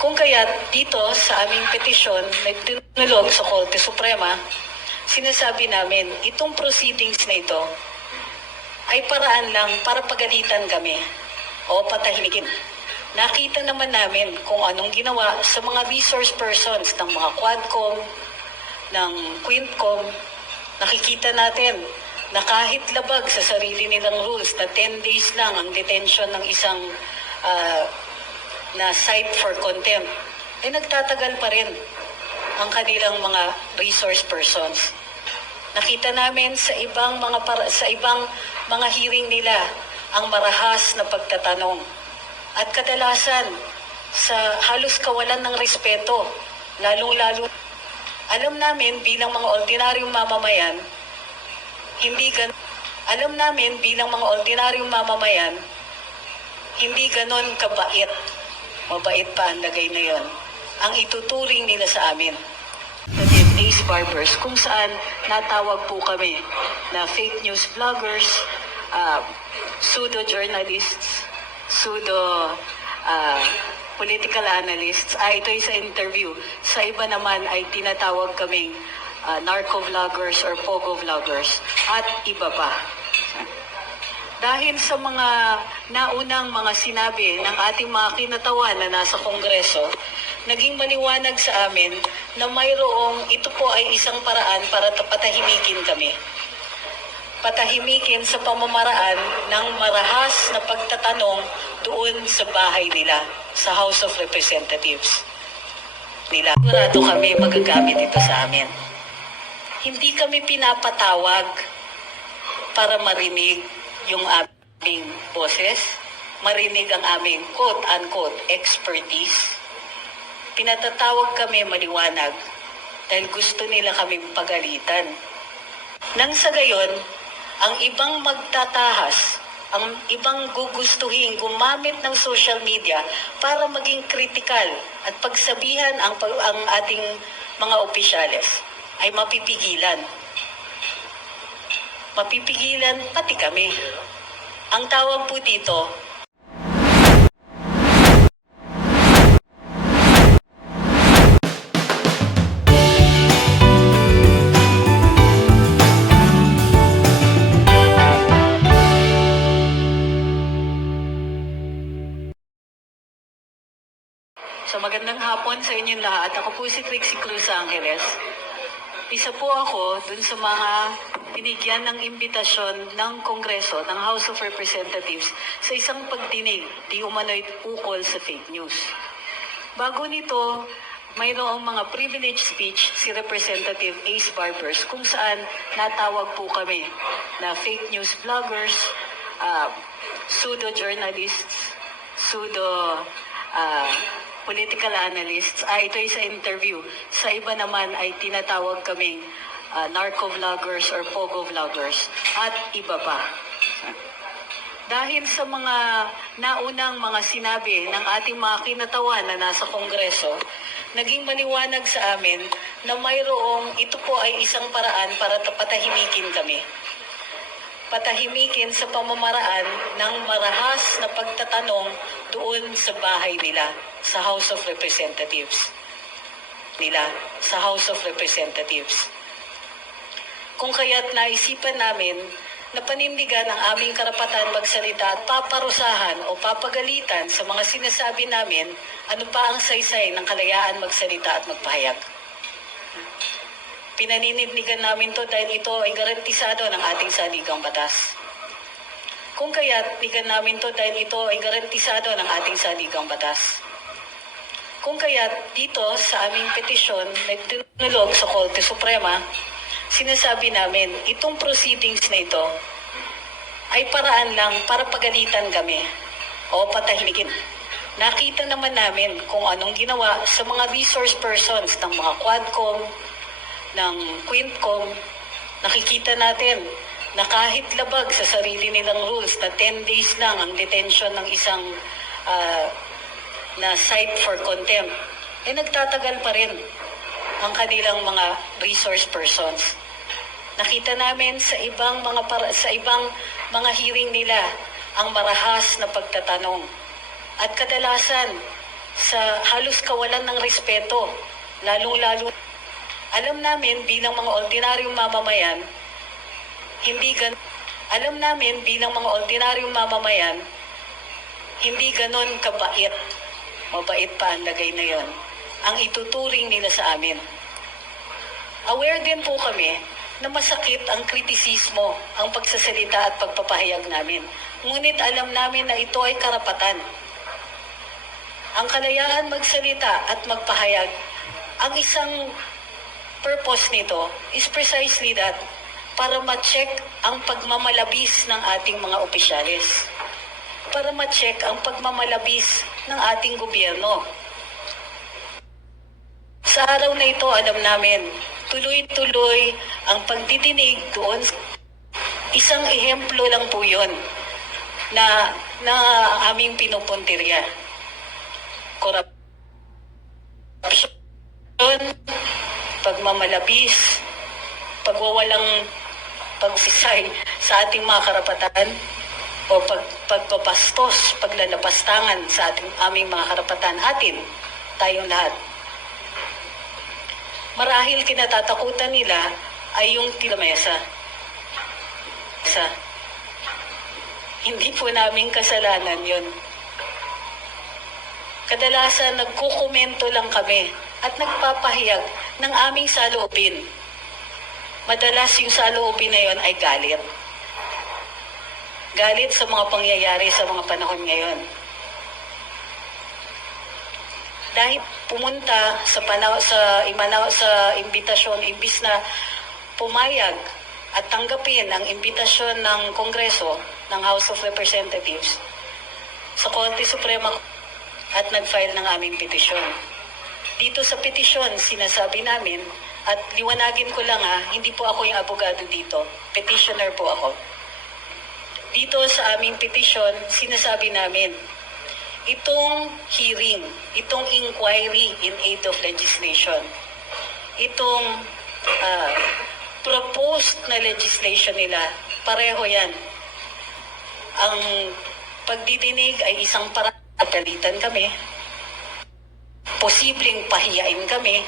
Kung kaya't dito sa aming petisyon na tinulog sa Korte Suprema, sinasabi namin itong proceedings na ito ay paraan lang para pagalitan kami o patahimikin. Nakita naman namin kung anong ginawa sa mga resource persons ng mga Quadcom, ng Quintcom. Nakikita natin na kahit labag sa sarili nilang rules na 10 days lang ang detention ng isang na cite for contempt, ay nagtatagal pa rin ang kanilang mga resource persons. Nakita namin sa ibang mga hearing nila ang marahas na pagtatanong at kadalasan sa halos kawalan ng respeto, lalong-lalo alam namin bilang mga ordinaryong mamamayan, hindi ganon kabait. Mabait pa ang lagay na yon ang ituturing nila sa amin. Ace Barbers, kung saan natawag po kami na fake news vloggers, pseudo-journalists, political analysts. Ito ay sa interview. Sa iba naman ay tinatawag kaming narco-vloggers or pogo-vloggers at iba pa. Dahil sa mga naunang mga sinabi ng ating mga kinatawan na nasa Kongreso, naging maliwanag sa amin na mayroong ito po ay isang paraan para patahimikin kami. Patahimikin sa pamamaraan ng marahas na pagtatanong doon sa bahay nila, sa House of Representatives nila. Sigurado kami magagamit ito sa amin. Hindi kami pinapatawag para marinig yung aming boses, marinig ang aming quote-unquote expertise. Pinatatawag kami maliwanag dahil gusto nila kaming pagalitan. Nang sa gayon, ang ibang magtatahas, ang ibang gugustuhin gumamit ng social media para maging kritikal at pagsabihan ang ating mga opisyales ay mapipigilan. Mapipigilan pati kami. Ang tawag po dito, so magandang hapon sa inyong lahat. Ako po si Trixie Cruz Angeles. Isa po ako dun sa mga binigyan ng imbitasyon ng Kongreso, ng House of Representatives sa isang pagdinig di umano'y ukol sa fake news. Bago nito, mayroong mga privileged speech si Representative Ace Barbers kung saan natawag po kami na fake news vloggers, pseudo-journalists, political analysts. Ito ay sa interview. Sa iba naman ay tinatawag kaming narco-vloggers or pogo-vloggers at iba pa. Dahil sa mga naunang mga sinabi ng ating mga kinatawan na nasa Kongreso, naging maliwanag sa amin na mayroong ito po ay isang paraan para patahimikin kami. Patahimikin sa pamamaraan ng marahas na pagtatanong doon sa bahay nila, sa House of Representatives. Kung kaya't naisipan namin na panindigan ang aming karapatan magsalita at paparusahan o papagalitan sa mga sinasabi namin ano pa ang saysay ng kalayaan magsalita at magpahayag. Pinaninindigan namin to dahil ito ay garantisado ng ating saligang batas. Kung kaya't nigan namin to dahil ito ay garantisado ng ating saligang batas. Kung kaya't dito sa aming petisyon na tinulog sa Korte Suprema, sinasabi namin itong proceedings na ito ay paraan lang para pagalitan kami o patahimikin. Nakita naman namin kung anong ginawa sa mga resource persons ng mga Quadcom, ng Quintcom. Nakikita natin na kahit labag sa sarili nilang rules na 10 days lang ang detention ng isang na cite for contempt, ay nagtatagal pa rin ang kanilang mga resource persons. Nakita namin sa ibang mga hearing nila ang marahas na pagtatanong at kadalasan sa halos kawalan ng respeto, lalong-lalo. Alam namin bilang mga ordinaryong mamamayan, alam namin bilang mga ordinaryong mamamayan, hindi ganon kabait, mabait pa ang lagay na yon, ang ituturing nila sa amin. Aware din po kami na masakit ang kritisismo, ang pagsasalita at pagpapahayag namin. Ngunit alam namin na ito ay karapatan. Ang kalayaan magsalita at magpahayag, ang isang purpose nito is precisely that, para ma-check ang pagmamalabis ng ating mga opisyalis. Para ma-check ang pagmamalabis ng ating gobyerno. Sa araw na ito, alam namin, tuloy-tuloy ang pagdidinig doon. Isang ehemplo lang po yun na aming pinupuntirya. Korupsyon, pagmamalabis, pagwawalang pagsisay sa ating mga karapatan, o pagpapastos, paglalapastangan sa aming mga karapatan, tayong lahat. Marahil kinatatakutan nila ay yung tilamesa. Hindi po namin kasalanan yun. Kadalasan nagkukomento lang kami at nagpapahayag ng aming saloobin. Madalas yung saloobin na yun ay galit. Galit sa mga pangyayari sa mga panahon ngayon. Dahil pumunta sa imbitasyon, imbis na pumayag at tanggapin ang imbitasyon ng Kongreso, ng House of Representatives, sa Korte Suprema at nag-file ng aming petisyon. Dito sa petisyon, sinasabi namin, at liwanagin ko lang hindi po ako yung abogado dito, petitioner po ako. Dito sa aming petisyon, sinasabi namin, itong hearing, itong inquiry in aid of legislation, itong proposed na legislation nila, pareho yan. Ang pagdidinig ay isang pagalitan kami, posibleng pahiyain kami,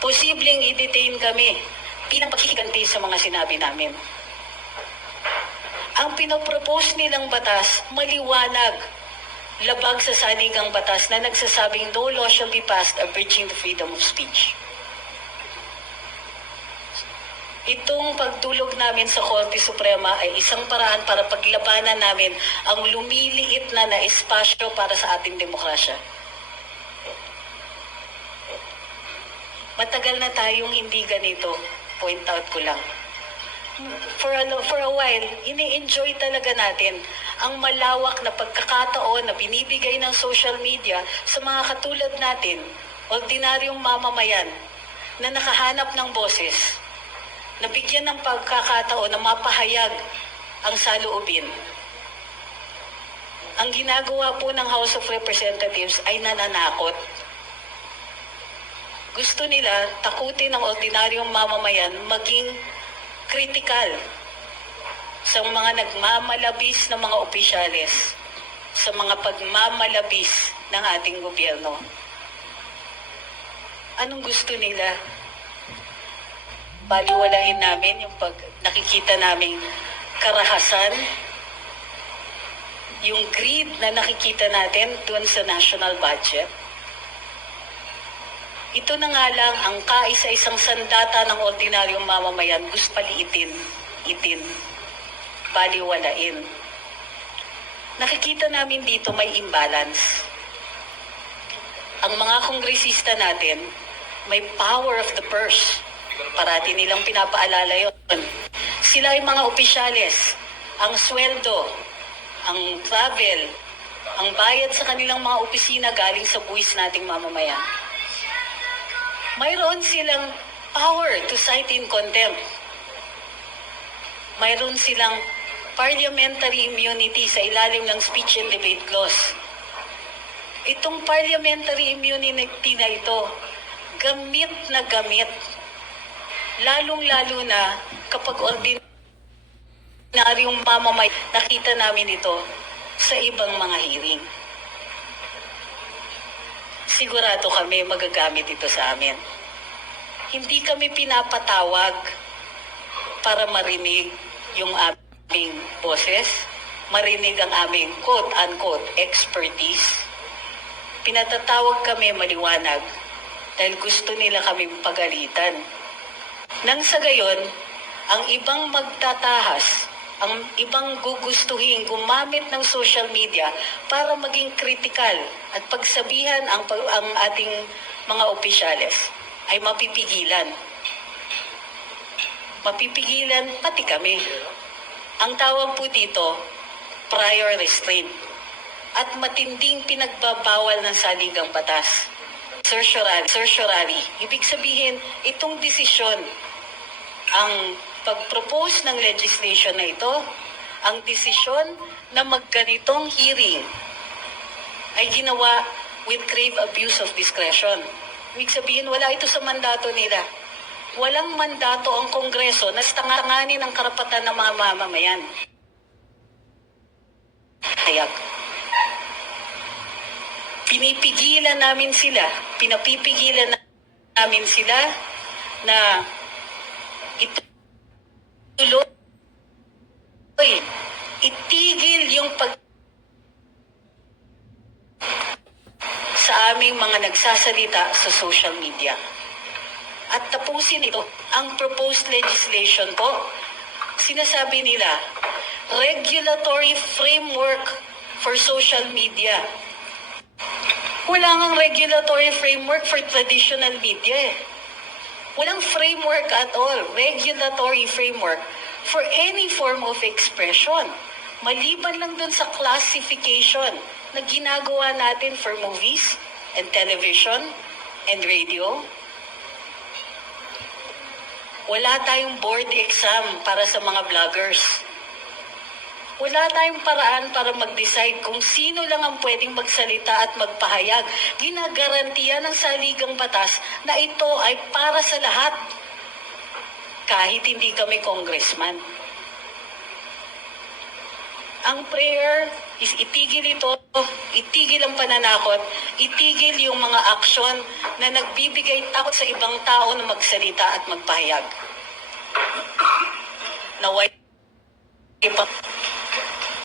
posibleng i-detain kami bilang paghihiganti sa mga sinabi namin. Ang pinopropose nilang batas, maliwanag, labag sa saligang batas na nagsasabing no law shall be passed abridging the freedom of speech. Itong pagtulog namin sa Korte Suprema ay isang paraan para paglabanan namin ang lumiliit na espasyo para sa ating demokrasya. Matagal na tayong hindi ganito, point out ko lang. For a while, ini-enjoy talaga natin ang malawak na pagkakataon na binibigay ng social media sa mga katulad natin, ordinaryong mamamayan, na nakahanap ng boses, na bigyan ng pagkakataon na mapahayag ang saloobin. Ang ginagawa po ng House of Representatives ay nananakot. Gusto nila takutin ang ordinaryong mamamayan maging kritikal sa mga nagmamalabis na mga opisyalis, sa mga pagmamalabis ng ating gobyerno. Anong gusto nila? Baliwalain namin yung nakikita naming karahasan, yung greed na nakikita natin doon sa national budget. Ito na nga lang ang kaisa-isang sandata ng ordinaryong mamamayan, gusto paliitin, baliwalain. Nakikita namin dito may imbalance. Ang mga kongresista natin, may power of the purse. Parati nilang pinapaalala yun. Sila ay mga opisyales. Ang sweldo, ang travel, ang bayad sa kanilang mga opisina galing sa buwis nating mamamayan. Mayroon silang power to cite in contempt. Mayroon silang parliamentary immunity sa ilalim ng speech and debate clause. Itong parliamentary immunity na ito, gamit na gamit. Lalong-lalo na kapag ordinaryong mamamay, nakita namin ito sa ibang mga hearing. sigurado kami magagamit ito sa amin. Hindi kami pinapatawag para marinig yung aming boses, marinig ang aming quote-unquote expertise. Pinatatawag kami maliwanag dahil gusto nila kaming pagalitan. Nang sa gayon, ang ibang magtatahas, ang ibang gugustuhin gumamit ng social media para maging kritikal at pagsabihan ang ating mga opisyales ay mapipigilan. Mapipigilan pati kami. Ang tawag po dito, prior restraint at matinding pinagbabawal ng saligang batas. Certiorari. Ibig sabihin, itong desisyon, ang pag-propose ng legislation na ito, ang desisyon na magganitong hearing ay ginawa with grave abuse of discretion. Ibig sabihin, wala ito sa mandato nila. Walang mandato ang Kongreso na tanganin ang karapatan ng mga mamamayan. Hayag. Pinipigilan namin sila, pinapipigilan namin sila na ituloy, itigil yung sa aming mga nagsasalita sa social media. At tapusin ito. Ang proposed legislation po, sinasabi nila, regulatory framework for social media. Wala ngang regulatory framework for traditional media eh. Walang framework at all, regulatory framework for any form of expression. Maliban lang dun sa classification na ginagawa natin for movies and television and radio. Wala tayong board exam para sa mga vloggers. Wala tayong paraan para mag-decide kung sino lang ang pwedeng magsalita at magpahayag. Ginagarantiya ng saligang batas na ito ay para sa lahat. Kahit hindi kami congressman. Ang prayer is itigil ito, itigil ang pananakot, itigil yung mga aksyon na nagbibigay takot sa ibang tao na magsalita at magpahayag. Naway